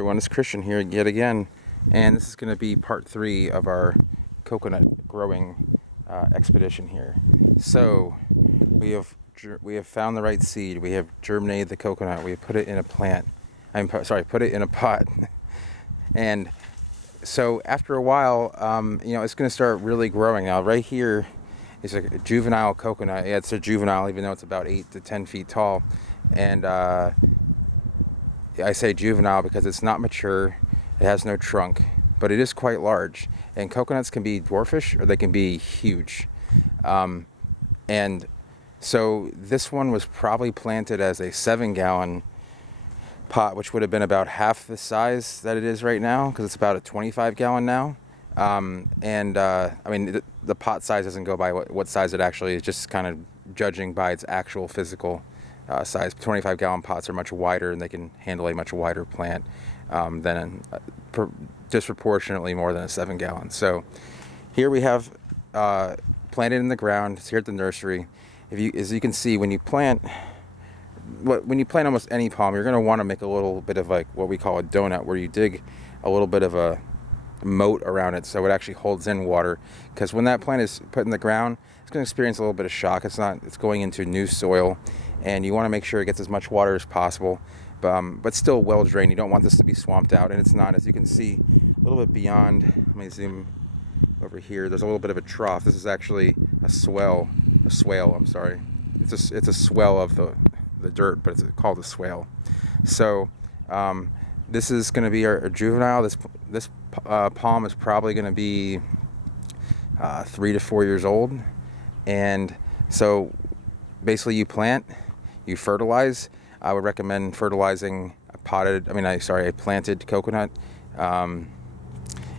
everyone, it's Christian here yet again, and this is going to be part 3 of our coconut growing expedition here. So we have found the right seed, we have germinated the coconut, we have put it in a put it in a pot, and so after a while, it's going to start really growing. Now right here is a juvenile coconut. Yeah, it's a juvenile, even though it's about 8 to 10 feet tall, and I say juvenile because it's not mature, it has no trunk, but it is quite large. And coconuts can be dwarfish or they can be huge. And so this one was probably planted as a 7-gallon pot, which would have been about half the size that it is right now, because it's about a 25-gallon now. The pot size doesn't go by what size it actually is, just kind of judging by its actual physical size. 25-gallon pots are much wider and they can handle a much wider plant disproportionately more than a 7-gallon. So here we have planted in the ground. It's here at the nursery. As you can see, when you plant almost any palm, you're going to want to make a little bit of like what we call a donut, where you dig a little bit of a moat around it so it actually holds in water, because when that plant is put in the ground, it's going to experience a little bit of shock. It's going into new soil, and you want to make sure it gets as much water as possible, but still well drained. You don't want this to be swamped out, and it's not. As you can see a little bit beyond, let me zoom over here, there's a little bit of a trough. This is actually a swale, I'm sorry. It's a swell of the dirt, but it's called a swale. So this is going to be our juvenile. This palm is probably going to be 3 to 4 years old. And so basically you plant, you fertilize. I would recommend fertilizing a planted coconut.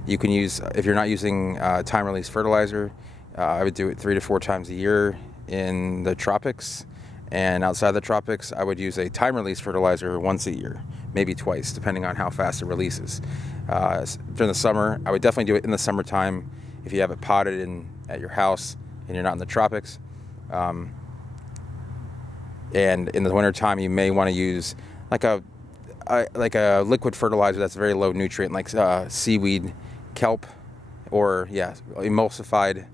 You can use, if you're not using time release fertilizer, I would do it 3 to 4 times a year in the tropics. And outside the tropics, I would use a time release fertilizer once a year, maybe twice, depending on how fast it releases. During the summer, I would definitely do it in the summertime if you have it potted at your house and you're not in the tropics. And in the wintertime, you may want to use like a liquid fertilizer that's very low nutrient, like seaweed, kelp, or emulsified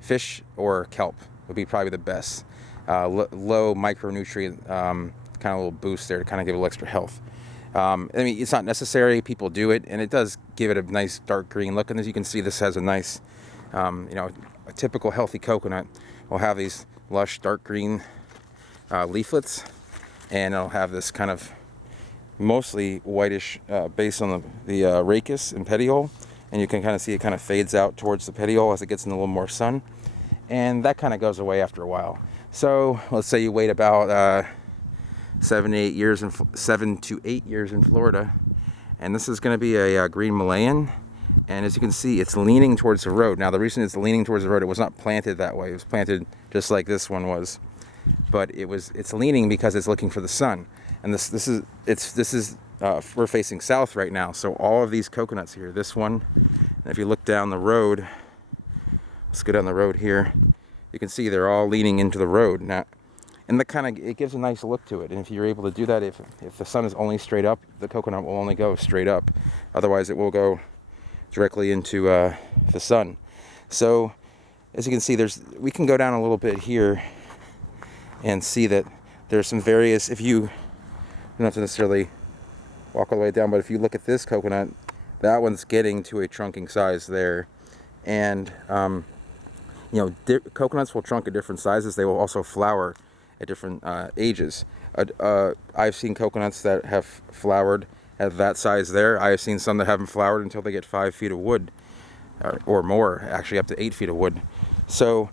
fish or kelp would be probably the best. Low micronutrient, kind of a little boost there to kind of give it a little extra health. It's not necessary. People do it, and it does give it a nice dark green look. And as you can see, this has a nice, a typical healthy coconut will have these lush dark green leaflets, and it'll have this kind of mostly whitish base on the rachis and petiole, and you can kind of see it kind of fades out towards the petiole as it gets in a little more sun, and that kind of goes away after a while. So let's say you wait about 7 to 8 years in Florida, and this is going to be a green Malayan, and as you can see, it's leaning towards the road. Now the reason it's leaning towards the road, it was not planted that way. It was planted just like this one was, but it's leaning because it's looking for the sun. And we're facing south right now, so all of these coconuts here, this one, and if you look down the road, let's go down the road here, you can see they're all leaning into the road now, and it gives a nice look to it. And if you're able to do that, if the sun is only straight up, the coconut will only go straight up. Otherwise, it will go directly into the sun. So as you can see, we can go down a little bit here and see that there's some various, if you don't have to necessarily walk all the way down, but if you look at this coconut, that one's getting to a trunking size there. And coconuts will trunk at different sizes. They will also flower at different ages. I've seen coconuts that have flowered at that size there. I have seen some that haven't flowered until they get 5 feet of wood, or more, actually up to 8 feet of wood. So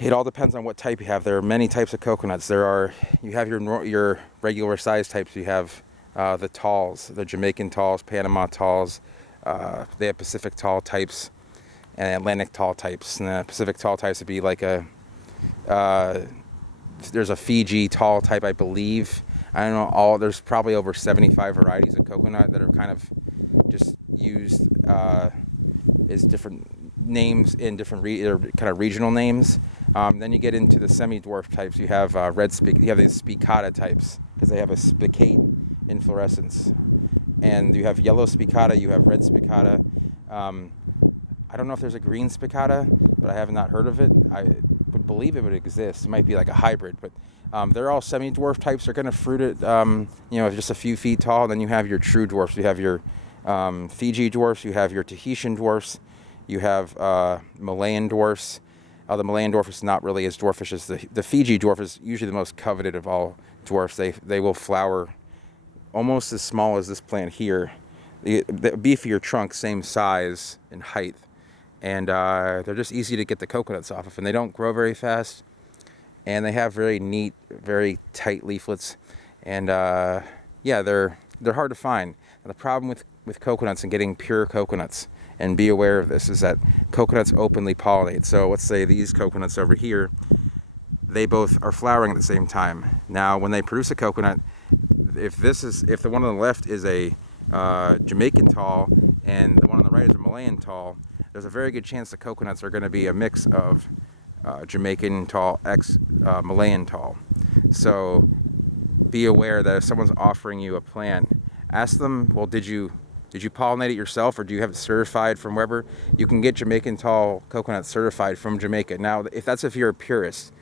it all depends on what type you have. There are many types of coconuts. You have your regular size types. You have the talls, the Jamaican talls, Panama talls. They have Pacific tall types and Atlantic tall types. And the Pacific tall types would be like there's a Fiji tall type, I believe. I don't know, there's probably over 75 varieties of coconut that are kind of just used as different names in different kind of regional names. Then you get into the semi-dwarf types. You have you have these spicata types, because they have a spicate inflorescence. and you have yellow spicata, you have red spicata. I don't know if there's a green spicata, but I have not heard of it. I would believe it would exist. It might be like a hybrid, but they're all semi-dwarf types. They're going to fruit it, just a few feet tall. And then you have your true dwarfs. You have your Fiji dwarfs. You have your Tahitian dwarfs. You have Malayan dwarfs. The Malayan dwarf is not really as dwarfish as the Fiji dwarf is usually the most coveted of all dwarfs. They will flower almost as small as this plant here. The beefier trunk, same size and height. And they're just easy to get the coconuts off of, and they don't grow very fast, and they have very neat, very tight leaflets, and they're hard to find. And the problem with coconuts and getting pure coconuts, and be aware of this, is that coconuts openly pollinate. So let's say these coconuts over here, they both are flowering at the same time. Now when they produce a coconut, if the one on the left is a Jamaican tall and the one on the right is a Malayan tall, there's a very good chance the coconuts are going to be a mix of Jamaican tall x Malayan tall. So be aware that if someone's offering you a plant, ask them, well, did you pollinate it yourself, or do you have it certified from wherever? You can get Jamaican tall coconut certified from Jamaica. Now, if you're a purist,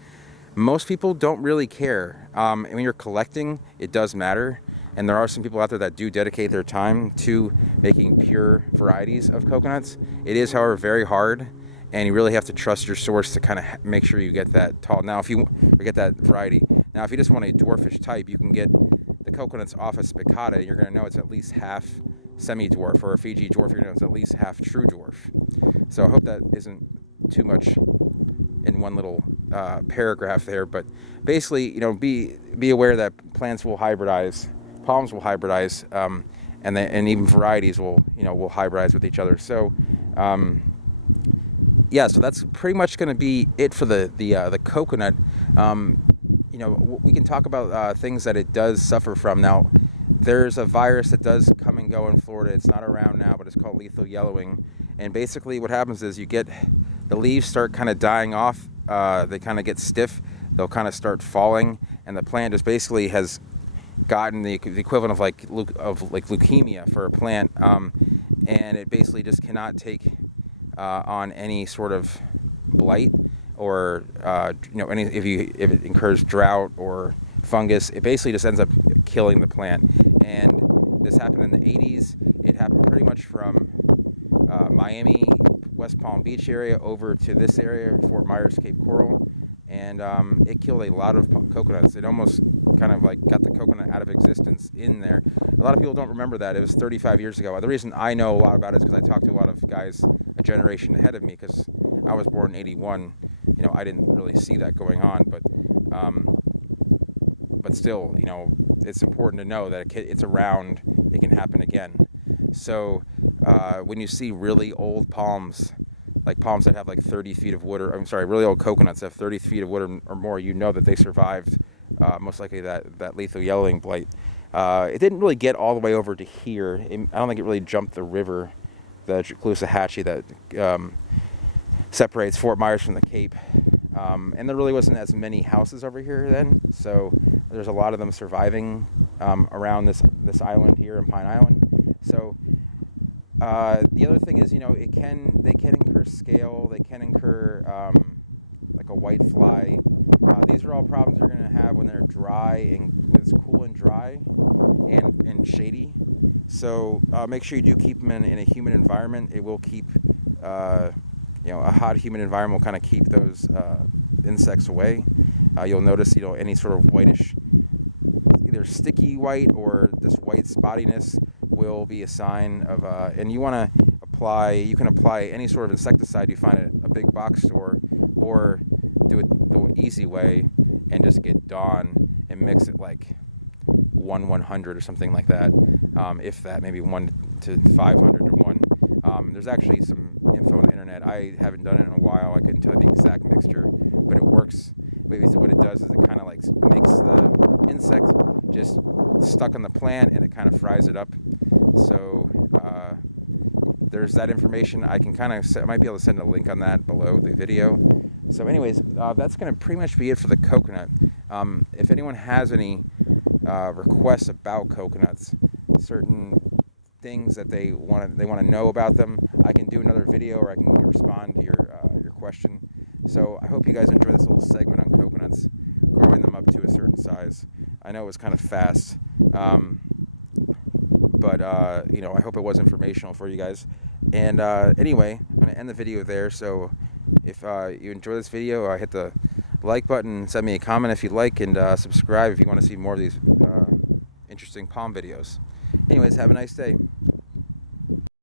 most people don't really care. And when you're collecting, it does matter. And there are some people out there that do dedicate their time to making pure varieties of coconuts. It is, however, very hard, and you really have to trust your source to kind of make sure you get that tall. Now, if you get that variety. Now, if you just want a dwarfish type, you can get the coconuts off a spicata. You're going to know it's at least half semi-dwarf, or a Fiji dwarf, you're going to know it's at least half true dwarf. So I hope that isn't too much in one little paragraph there. But basically, be aware that plants will hybridize. Palms will hybridize, and even varieties will hybridize with each other. So, so that's pretty much going to be it for the coconut. We can talk about things that it does suffer from. Now, there's a virus that does come and go in Florida. It's not around now, but it's called lethal yellowing. And basically, what happens is you get the leaves start kind of dying off. They kind of get stiff. They'll kind of start falling, and the plant just basically has gotten the equivalent of like leukemia for a plant, and it basically just cannot take on any sort of blight or if it incurs drought or fungus. It basically just ends up killing the plant. And this happened in the 80s. It happened pretty much from Miami, West Palm Beach area over to this area, Fort Myers, Cape Coral, and it killed a lot of coconuts. It almost kind of like got the coconut out of existence in there. A lot of people don't remember that. It was 35 years ago. The reason I know a lot about it is because I talked to a lot of guys a generation ahead of me, because I was born in 81. I didn't really see that going on, but still, it's important to know that it's around. It can happen again. So when you see really old palms, like palms that have like 30 feet of wood, really old coconuts that have 30 feet of wood or more, that they survived most likely that lethal yellowing blight. It didn't really get all the way over to here. I don't think it really jumped the river, the Caloosahatchee, that separates Fort Myers from the Cape. And there really wasn't as many houses over here then, so there's a lot of them surviving around this island here in Pine Island. So the other thing is, they can incur scale, they can incur like a white fly. These are all problems they're going to have when they're dry and when it's cool and dry and shady. So make sure you do keep them in a humid environment. It will keep a hot humid environment will kind of keep those insects away. You'll notice any sort of whitish, either sticky white or this white spottiness will be a sign of and you can apply any sort of insecticide you find at a big box store, or do it the easy way and just get Dawn and mix it like 1/100 or something like that, if that, maybe 1 to 500 to 1. There's actually some info on the internet. I haven't done it in a while. I couldn't tell you the exact mixture, but it works. Maybe what it does is it kind of like makes the insect just stuck on the plant, and it kind of fries it up. So there's that information. I might be able to send a link on that below the video. So anyways, that's going to pretty much be it for the coconut. If anyone has any requests about coconuts, certain things that they want to know about them, I can do another video, or I can respond to your question. So I hope you guys enjoy this little segment on coconuts, growing them up to a certain size. I know it was kind of fast, but I hope it was informational for you guys. And anyway, I'm going to end the video there. So if you enjoy this video, hit the like button, send me a comment if you like, and subscribe if you want to see more of these interesting palm videos. Anyways, have a nice day.